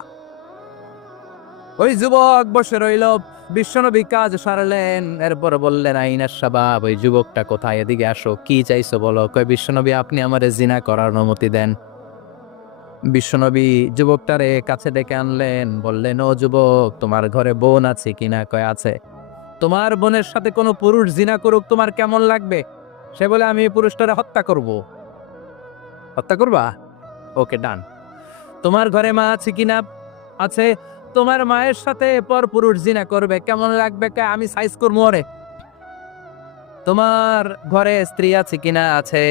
ওই যুবক বসে রইল। বিশ্বনবী কাজ সারলেন, এরপর বললেন, আইনাস শাবাব, ওই যুবকটা কোথায়, এদিকে আসো, কি চাইছো বলো। কয়, বিশ্বনবী আপনি আমারে জিনা করার অনুমতি দেন। বিশ্বনবী যুবকটারে কাছে ডেকে আনলেন, বললেন, ও যুবক, তোমার ঘরে বোন আছে কিনা? কয়, আছে। তোমার বোনের সাথে কোনো পুরুষ জিনা করুক, তোমার কেমন লাগবে? সে বলে, আমি এই পুরুষটারে হত্যা করব। হত্যা করবা? ওকে, ডান। তোমার ঘরে মা আছে কিনা? আছে। তোমার মায়ের সাথে পর পুরুষ জিনা করবে, কেমন লাগবে? কয়, আমি সাইজ করবো ওরে। তোমার ঘরে স্ত্রী আছে কিনা? আছে।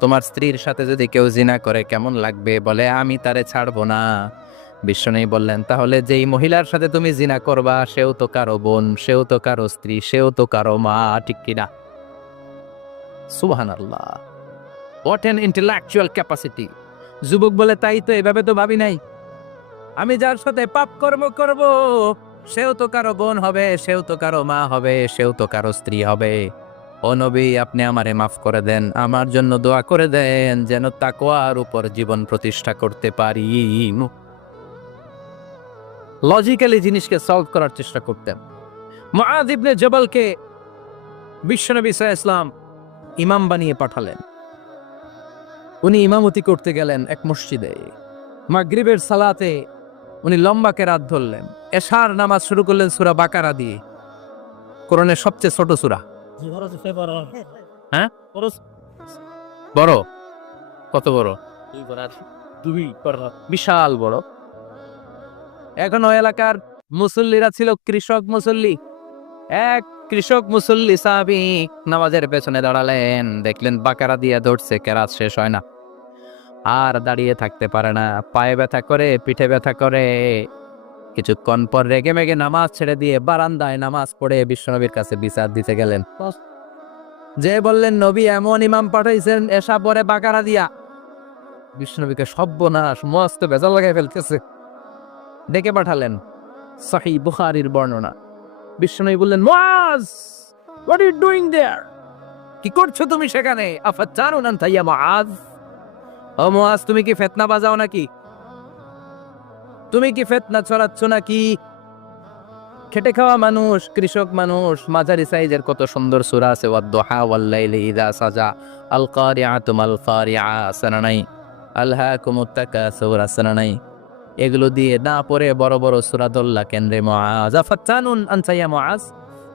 তোমার স্ত্রীর সাথে যদি কেউ জিনা করে কেমন লাগবে? বলে, আমি তারে ছাড়বো না। বিশ্বনবী বললেন, তাহলে যেই মহিলার সাথে তুমি জিনা করবা সেও তো কারো বোন, সেও তো কারো স্ত্রী, সেও তো কারো মা, ঠিক কিনা? সুবহানাল্লাহ, হোয়াট অ্যান ইন্টেলেকচুয়াল ক্যাপাসিটি। যুবক বলে, তাই তো, এভাবে তো ভাবি নাই। আমি যার সাথে পাপ কর্ম করব সেও তো কারো বোন হবে, সেও তো কারো মা হবে, সেও তো কারো স্ত্রী হবে। ও নবী, আপনি আমারে মাফ করে দেন, আমার জন্য দোয়া করে দেন যেন তাকওয়ার উপর জীবন প্রতিষ্ঠা করতে পারি। লজিক্যালি জিনিসকে সলভ করার চেষ্টা করতেন। মুআয ইবনে জবালকে বিশ্বনবী সাল্লাল্লাহু আলাইহি ওয়াসাল্লাম ইমাম বানিয়ে পাঠালেন। উনি ইমামতি করতে গেলেন এক মসজিদে। মাগরিবের সালাতে উনি লম্বা কেরাত ধরলেন। এশার নামাজ শুরু করলেন সূরা বাকারা দিয়ে, কোরআনের সবচেয়ে ছোট সূরা। হ্যাঁ, বড়? কত বড়? বিশাল বড়। এখন ওই এলাকার মুসল্লিরা ছিল কৃষক মুসল্লি। এক কৃষক মুসল্লি সাহাবী নামাজের পেছনে দাঁড়ালেন, দেখলেন বাকারা দিয়ে ধরছে, কেরাত শেষ হয় না, আর দাঁড়িয়ে থাকতে পারে না, পায়ে ব্যথা করে, পিঠে ব্যথা করে। কিছুক্ষণ পর রেগে মেগে নামাজ ছেড়ে দিয়ে বারান্দায় নামাজ পড়ে বিশ্বনবীর কাছে বিচার দিতে গেলেন। যে বললেন, নবী এমন ইমাম পাঠাইছেন এসা পরে বাকারা দিয়া। বিশ্বনবীকে সর্বনাশ, মস্ত বেজাল লাগাই ফেলতেছে, ডেকে পাঠালেন। সহিহ বুখারীর বর্ণনা। বিশ্বনবী বললেন, মুআয, হোয়াট আর ইউ ডুইং দেয়ার? কি করছো তুমি সেখানে? আফাতানুন আনতা ইয়া মুআয? ও মুআয, তুমি কি ফিতনা বাজাও নাকি? তুমি কি ফিতনা ছড়াচ্ছ নাকি? খেটে খাওয়া মানুষ, কৃষক মানুষ, মাঝারি সাইজের কত সুন্দর সূরা আছে, ওয়াদ-দুহা ওয়াল-লাইলি ইযা সাজা, আল কারিআতু মাল কারিআ, আছে নাই? আলহাকুমুত তাকাসুর, আছে নাই? এগুলো দিয়ে না পড়ে বড় বড় সূরা দল্লা কেন্দ্রে মুআয। আফাতানুন আনতা ইয়া মুআয?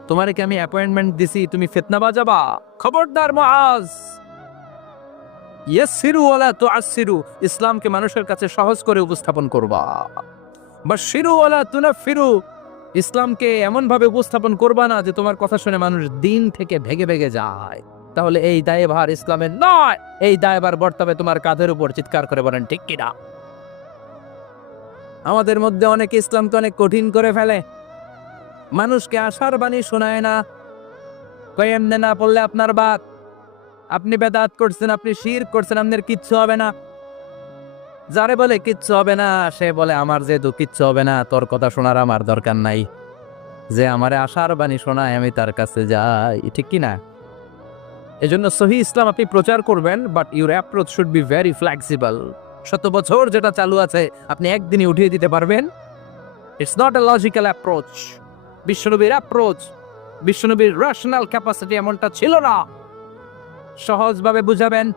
তোমারে কি আমি অ্যাপয়েন্টমেন্ট দিছি তুমি ফিতনা বাজাবা? খবরদার মুআয। ইয়াসসিরু ওয়ালা তুআসসিরু, ইসলামকে মানুষের কাছে সহজ করে উপস্থাপন করবা। বাশশিরু ওয়ালা তুনাফফিরু, ইসলামকে এমন ভাবে উপস্থাপন করবা না যে তোমার কথা শুনে মানুষ দিন থেকে ভেগে ভেগে যায়। তাহলে এই দায়ভার ইসলামের নয়, এই দায়ভার বর্তাবে তোমার কাঁধের উপর। চিৎকার করে বলেন ঠিক কিনা? আমাদের মধ্যে অনেকে ইসলামকে অনেক কঠিন করে ফেলে, মানুষকে আশার বাণী শোনায় না। কয়, এমনে না পড়লে আপনার বাদ, আপনি বেদাত করছেন, আপনি শিরক করছেন, আপনার কিচ্ছু হবে না। যারে বলে কিচ্ছু হবে না, সে বলে আমার যেহেতু কিচ্ছু হবে না, তোর কথা শোনার আমার দরকার নাই। যে আমারে আশার বাণী শোনায় আমি তার কাছে যাই, ঠিক কি না? এজন্য সহিহ ইসলাম আপনি প্রচার করবেন, but your approach should be very flexible. 100 বছর যেটা চালু আছে আপনি একদিনই উঠিয়ে দিতে পারবেন? It's not a logical approach. বিশ্বনবীর অ্যাপ্রোচ, বিশ্বনবীর রেশনাল ক্যাপাসিটি এমনটা ছিল না। সহজভাবে বুঝাবেন।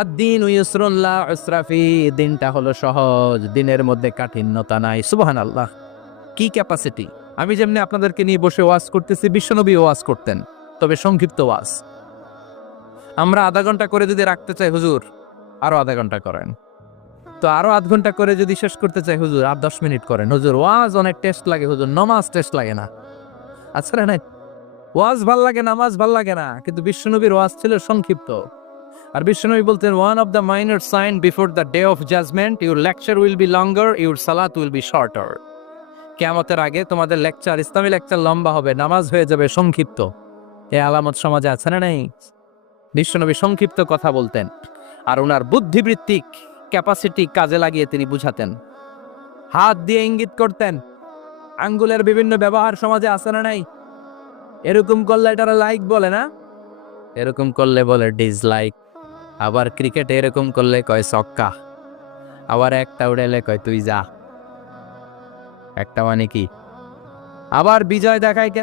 আদ-দীন ইউসরুন লা উসরা ফি, দিনটা হলো সহজ, দিনের মধ্যে কাঠিন্যতা নাই। সুবহানাল্লাহ, কি ক্যাপাসিটি! আমি যেমনি আপনাদেরকে নিয়ে বসে ওয়াজ করতেছি, বিশ্বনবী ওয়াজ করতেন, তবে সংক্ষিপ্ত ওয়াজ। আমরা আধা ঘন্টা করে যদি রাখতে চাই, হুজুর আরো আধা ঘন্টা করেন। তো আরো আধ ঘন্টা করে যদি শেষ করতে চাই, হুজুর আর 10 মিনিট করেন। হুজুর ওয়াজ অনেক টেস্ট লাগে, হুজুর নামাজ টেস্ট লাগে না। আচ্ছা না, ওয়াজ ভাল লাগে, নামাজ ভাল লাগে না, কিন্তু বিশ্বনবীর ওয়াজ ছিল সংক্ষিপ্ত। আর বিশ্বনবী বলতেন one of the minor sign before the day of judgement your lecture will be longer your সালাত উইল বি শর্টার। কিয়ামতের আগে তোমাদের লেকচার, ইসলামী লেকচার লম্বা হবে, নামাজ হয়ে যাবে সংক্ষিপ্ত। এ আলামত সমাজে আছে না নাই? বিশ্বনবী সংক্ষিপ্ত কথা বলতেন, আর ওনার বুদ্ধিবৃত্তিক ক্যাপাসিটি কাজে লাগিয়ে তিনি বুঝাতেন। হাত দিয়ে ইঙ্গিত করতেন, আঙ্গুলের বিভিন্ন ব্যবহার সমাজে আছে না নাই? এরকম করলে এটারা লাইক বলে না, এরকম করলে বলে ডিসলাইক। আবার ক্রিকেটে এরকম করলে কয় ছক্কা, আবার একটা উড়াইলে কয় তুই যা। একটা মানে কি? আবার বিজয় দেখায় কে